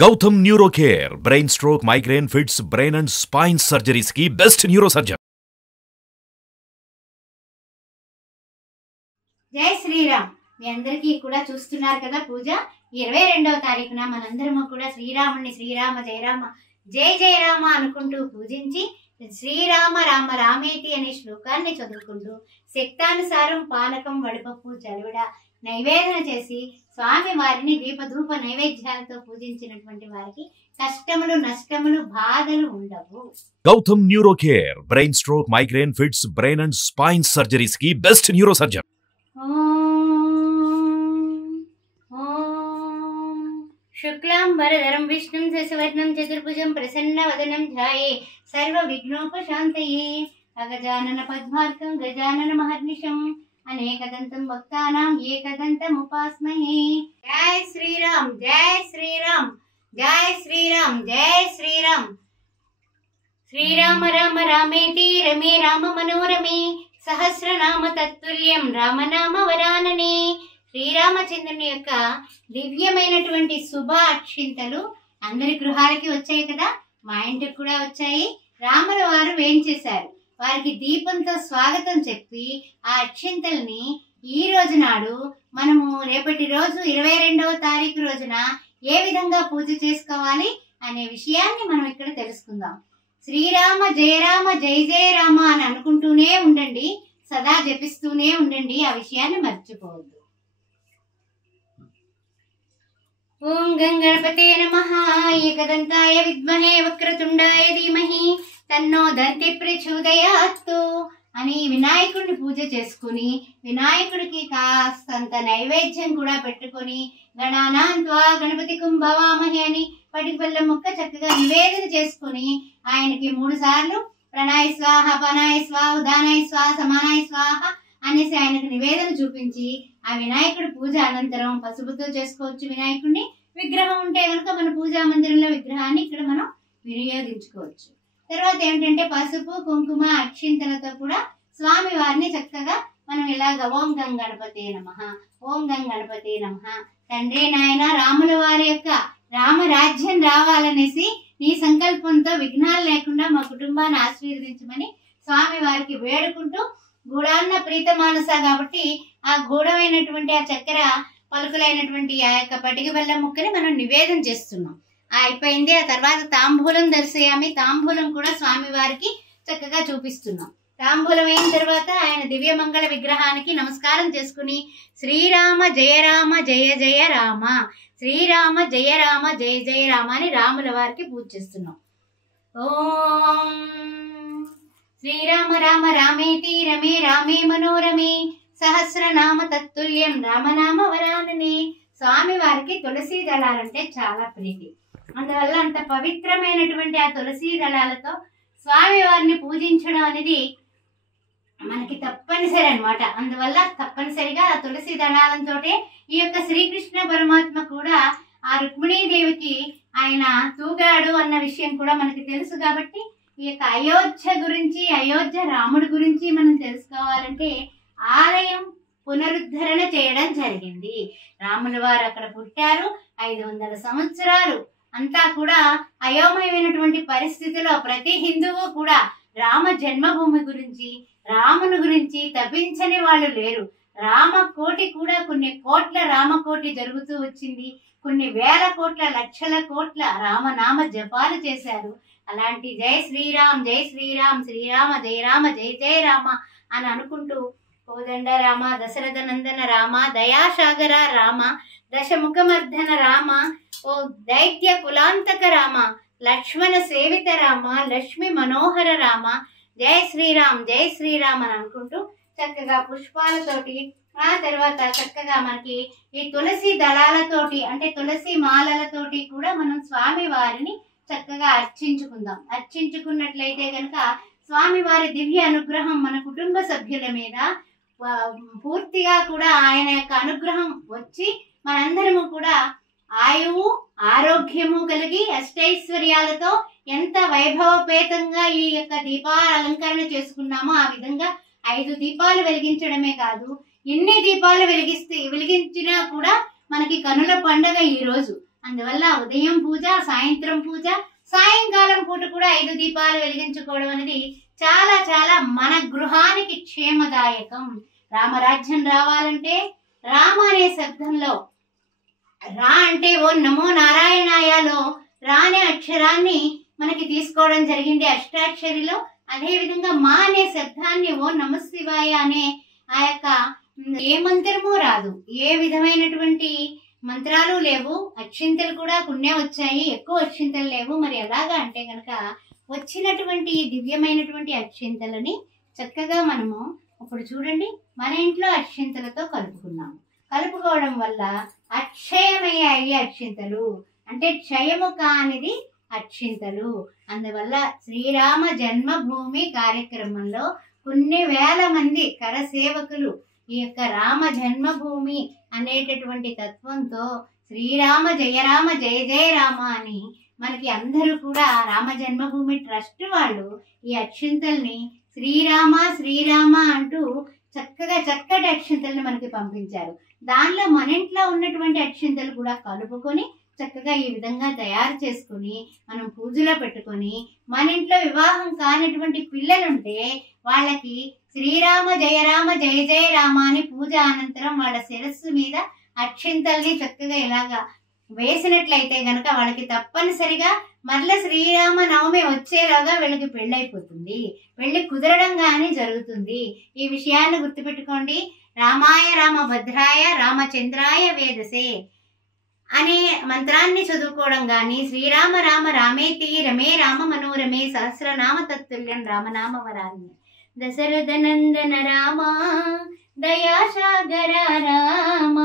Gautam neuro care brain stroke migraine fits brain and spine surgeries की best neuro surgeon. जय श्रीराम మీ అందరికీ కూడా చూస్తున్నారు కదా పూజ 22వ తారీఖున మనందరము కూడా శ్రీరాముని శ్రీరామ జయ రామ జయ జయ రామ అనుకుంటూ పూజించి శ్రీరామ రామ రామేతి అనే శ్లోకాన్ని చదువుకుంటూ శక్తానుసారం పానకం వడిపప్పు చలివిడ నైవేదన చేసి స్వామి వారిని దీపధూప నైవేద్యాలతో పూజించినటువంటి వారికి కష్టములు నష్టములు బాధలు ఉండవు। Gautam neuro care brain stroke migraine fits brain and spine surgeries की बेस्ट न्यूरो सर्जन। शुक्लांबरधरं विष्णुं शशिवर्णं चतुर्भुजं प्रसन्नवदनं ध्याये सर्वविघ्नोपशान्तये अगजानन पद्मार्कं गजानन महर्निशम् अनेकदन्तं भक्तानां एकदन्तम् उपास्महे। जय श्रीराम जय श्रीराम जय श्रीराम जय श्रीराम। श्रीराम राम रामेति रमे राम मनोरमे सहस्रनाम तत्तुल्यं रामनाम वरानने। శ్రీరామచంద్రుని యొక్క దివ్యమైనటువంటి శుభ అక్షింతలు అందరి గృహాలకి వచ్చాయి కదా, మా ఇంటికి కూడా వచ్చాయి। రాముల వారు వేంచేశారు, వారికి దీపంతో స్వాగతం చెప్పి ఆ అక్షింతల్ని ఈ రోజు నాడు మనము రేపటి రోజు 22వ తారీఖు రోజున ఏ విధంగా పూజ చేసుకోవాలి అనే విషయాన్ని మనం ఇక్కడ తెలుసుకుందాం। శ్రీరామ జయ రామ జయ జయ రామ అని అనుకుంటూనే ఉండండి, సదా జపిస్తూనే ఉండండి, ఆ విషయాన్ని మర్చిపోవద్దు। ఓం గంగణపతే నమః ఏకదంతాయ విద్మహే వక్రతుండాయ ధీమహి తన్నో దంతి ప్రచోదయాత్తు అని వినాయకుడిని పూజ చేసుకుని వినాయకుడికి కాస్తంత నైవేద్యం కూడా పెట్టుకొని గణానాన్త్వా గణపతి కుంభవామహి అని పటికి బెల్లం ముక్క చక్కగా నివేదన చేసుకుని ఆయనకి 3 సార్లు ప్రణాయ స్వాహ పనాయ స్వాహ ఉదానాయ స్వాహ సమానాయ స్వాహ అనేసి ఆయనకు నివేదన చూపించి ఆ వినాయకుడి పూజ అనంతరం పసుపుతో చేసుకోవచ్చు వినాయకుడిని। విగ్రహం ఉంటే కనుక మన పూజా మందిరంలో విగ్రహాన్ని ఇక్కడ మనం వినియోగించుకోవచ్చు। తర్వాత ఏంటంటే పసుపు కుంకుమ అక్షింతలతో కూడా స్వామి వారిని చక్కగా మనం ఇలాగ ఓం గంగణపతే నమః ఓం గంగణపతే నమః తండ్రి నాయన రాముల వారి యొక్క రామరాజ్యం రావాలనేసి నీ సంకల్పంతో విఘ్నాలు లేకుండా మా కుటుంబాన్ని ఆశీర్వదించమని స్వామి వారికి వేడుకుంటూ గూఢాన్న ప్రీత మానస కాబట్టి ఆ గూఢమైనటువంటి ఆ చక్కెర పలుకులైనటువంటి ఆ యొక్క పటిక బెల్లం ముక్కని మనం నివేదన చేస్తున్నాం। అయిపోయింది। ఆ తర్వాత తాంబూలం దర్శయామి, తాంబూలం కూడా స్వామి వారికి చక్కగా చూపిస్తున్నాం। తాంబూలం అయిన తర్వాత ఆయన దివ్యమంగళ విగ్రహానికి నమస్కారం చేసుకుని శ్రీరామ జయ రామ జయ జయ రామ శ్రీరామ జయ రామ జయ జయ రామ అని రాముల వారికి పూజ చేస్తున్నాం। ఓం శ్రీరామ రామ రామేతి రమే రామే మనోరమే సహస్రనామ తత్తుల్యం రామనామ వరాననే। స్వామి వారికి తులసి దళాలంటే చాలా ప్రీతి, అందువల్ల అంత పవిత్రమైనటువంటి ఆ తులసి దళాలతో స్వామి వారిని పూజించడం అనేది మనకి తప్పనిసరి అన్నమాట। అందువల్ల తప్పనిసరిగా ఆ తులసి దళాలంతో ఈ యొక్క శ్రీకృష్ణ పరమాత్మ కూడా ఆ రుక్మిణీదేవికి ఆయన తూగాడు అన్న విషయం కూడా మనకి తెలుసు కాబట్టి ఈ యొక్క అయోధ్య గురించి అయోధ్య రాముడి గురించి మనం తెలుసుకోవాలంటే ఆలయం పునరుద్ధరణ చేయడం జరిగింది। రాముల వారు అక్కడ పుట్టారు, 500 సంవత్సరాలు అంతా కూడా అయోమయమైనటువంటి పరిస్థితిలో ప్రతి హిందువు కూడా రామ జన్మభూమి గురించి రాముని గురించి తప్పించని వాళ్ళు లేరు। రామకోటి కూడా కొన్ని కోట్ల రామకోటి జరుగుతూ వచ్చింది, కొన్ని వేల కోట్ల లక్షల కోట్ల రామనామ జపాలు చేశారు। అలాంటి జై శ్రీరామ్ జై శ్రీరామ్ శ్రీరామ జయ రామ జయ జయ రామ అని అనుకుంటూ కోదండ రామ దశరథ నందన రామ దయాసాగర రామ దశముఖమర్ధన రామ ఓ దైత్య కులాంతక రామ లక్ష్మణ సేవిత రామ లక్ష్మి మనోహర రామ జై శ్రీరామ్ అని అనుకుంటూ చక్కగా పుష్పాలతోటి ఆ తర్వాత చక్కగా మనకి ఈ తులసి దళాలతోటి అంటే తులసి మాలలతోటి కూడా మనం స్వామి వారిని చక్కగా అర్చించుకుందాం। అర్చించుకున్నట్లయితే కనుక స్వామి వారి దివ్య అనుగ్రహం మన కుటుంబ సభ్యుల మీద పూర్తిగా కూడా ఆయన యొక్క అనుగ్రహం వచ్చి మనందరము కూడా ఆయువు ఆరోగ్యము కలిగి అష్టైశ్వర్యాలతో ఎంత వైభవపేతంగా ఈ యొక్క దీపాల అలంకరణ చేసుకున్నామో ఆ విధంగా 5 దీపాలు వెలిగించడమే కాదు, ఎన్ని దీపాలు వెలిగించినా కూడా మనకి కనుల పండగ ఈ రోజు। అందువల్ల ఉదయం పూజ, సాయంత్రం పూజ, సాయంకాలం పూట కూడా 5 దీపాలు వెలిగించుకోవడం అనేది చాలా చాలా మన గృహానికి క్షేమదాయకం. రామరాజ్యం రావాలంటే రామ అనే శబ్దంలో రా అంటే ఓ నమో నారాయణాయలో రా అనే అక్షరాన్ని మనకి తీసుకోవడం జరిగింది అష్టాక్షరిలో. అదే విధంగా మా అనే శబ్దాన్ని ఓ నమశివాయ అనే ఆ యొక్క ఏ మంత్రము రాదు, ఏ విధమైనటువంటి మంత్రాలు లేవు. అక్షింతలు కూడా కొన్నే వచ్చాయి, ఎక్కువ అక్షింతలు లేవు. మరి ఎలాగా అంటే కనుక వచ్చినటువంటి దివ్యమైనటువంటి అక్షింతలని చక్కగా మనము ఇప్పుడు చూడండి మన ఇంట్లో అక్షింతలతో కలుపుకున్నాము. కలుపుకోవడం వల్ల అక్షయమయ్యాయి అక్షింతలు, అంటే క్షయము కానిది అక్షింతలు. అందువల్ల శ్రీరామ జన్మభూమి కార్యక్రమంలో కొన్ని వేల మంది కరసేవకులు ఈ యొక్క రామ జన్మభూమి అనేటటువంటి తత్వంతో శ్రీరామ జయ రామ జయ జయ రామ అని మనకి అందరూ కూడా రామ జన్మభూమి ట్రస్ట్ వాళ్ళు ఈ అక్షింతల్ని శ్రీరామ శ్రీరామ అంటూ చక్కగా చక్కటి అక్షింతల్ని మనకి పంపించారు. దానిలో మన ఇంట్లో ఉన్నటువంటి అక్షింతలు కూడా కలుపుకొని చక్కగా ఈ విధంగా తయారు చేసుకుని మనం పూజలో పెట్టుకొని మన ఇంట్లో వివాహం కానిటువంటి పిల్లలుంటే వాళ్ళకి శ్రీరామ జయ రామ జయ జయ రామ అని పూజ అనంతరం వాళ్ళ శిరస్సు మీద అక్షింతల్ని చక్కగా ఇలాగా వేసినట్లయితే గనక వాళ్ళకి తప్పనిసరిగా మరలా శ్రీరామ నవమి వచ్చేలాగా వీళ్ళకి పెళ్ళి అయిపోతుంది, పెళ్లి కుదరడం కానీ జరుగుతుంది. ఈ విషయాన్ని గుర్తుపెట్టుకోండి. రామాయ రామభద్రాయ రామచంద్రాయ వేదసే అనే మంత్రాన్ని చదువుకోవడం కానీ శ్రీరామ రామ రామేతి రమే రామ మనోరమే సహస్రనామ తత్తుల్యం రామనామ వరాన్ని దశరథ నందన రామ దయాసాగర రామ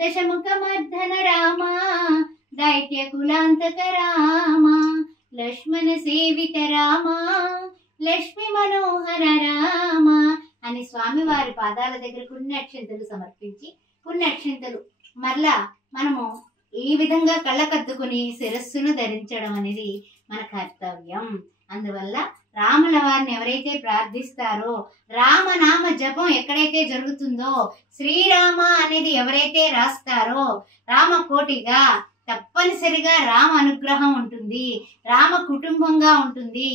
దశముఖమర్ధన రామ దైత్య కులాంతక రామ లక్ష్మణ సేవిత రామ లక్ష్మి మనోహర రామ అని స్వామివారి పాదాల దగ్గర పుణ్యాక్షంతలు సమర్పించి పుణ్యాక్షంతలు మరలా మనము ఈ విధంగా కళ్ళకద్దుకుని శిరస్సును ధరించడం అనేది మన కర్తవ్యం. అందువల్ల రాముల వారిని ఎవరైతే ప్రార్థిస్తారో, రామనామ జపం ఎక్కడైతే జరుగుతుందో, శ్రీరామ అనేది ఎవరైతే రాస్తారో రామకోటిగా తప్పనిసరిగా రామ అనుగ్రహం ఉంటుంది, రామ కుటుంబంగా ఉంటుంది.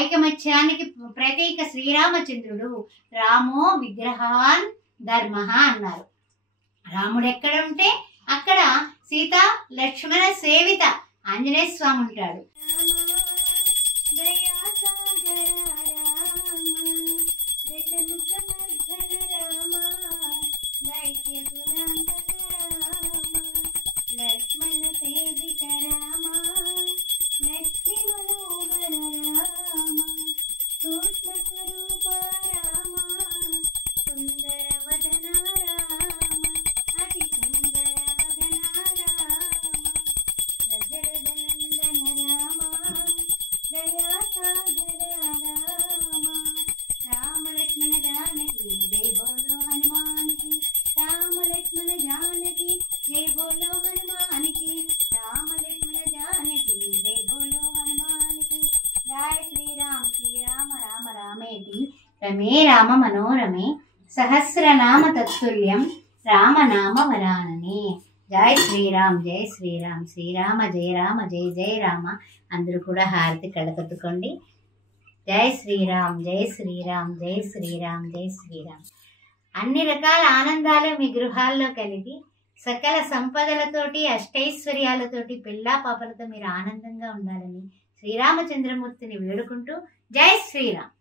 ఐకమత్యానికి ప్రతీక శ్రీరామచంద్రుడు. రామో విగ్రహాన్ ధర్మ అన్నారు. రాముడు ఎక్కడ ఉంటే అక్కడ సీత లక్ష్మణ సేవిత ఆంజనేయ స్వామి ఉంటాడు. లక్ష్మణ సేవిత రామ లక్ష్మి మనోహర రామ సూక్ష్మ స్వరూప రామ సుందర వదన రామ అతి సుందర వదన రామ దశరథ నందన రామ దయాసాగర రామ రామ లక్ష్మణ జానకి జై బోలో హనుమానికి రామ లక్ష్మణ జానకి జై బోలో హనుమానికి రామ లక్ష్మణ జానకి జై బోలో హనుమానికి జై శ్రీరామ్ శ్రీరామ రామ రామేతి రమే రామ మనోరమే సహస్రనామ తత్తుల్యం రామనామ వరాననే. జై శ్రీరామ్ జై శ్రీరామ్ శ్రీరామ జయ రామ జయ జయ రామ. అందరూ కూడా హారతి కళ్ళకత్తుకోండి. జై శ్రీరామ్ జై శ్రీరామ్ జై శ్రీరామ్ జై శ్రీరామ్. అన్ని రకాల ఆనందాలు మీ గృహాల్లో కలిగి సకల సంపదలతోటి అష్టైశ్వర్యాలతోటి పిల్లా పాపలతో మీరు ఆనందంగా ఉండాలని శ్రీరామచంద్రమూర్తిని వేడుకుంటూ జై శ్రీరామ్.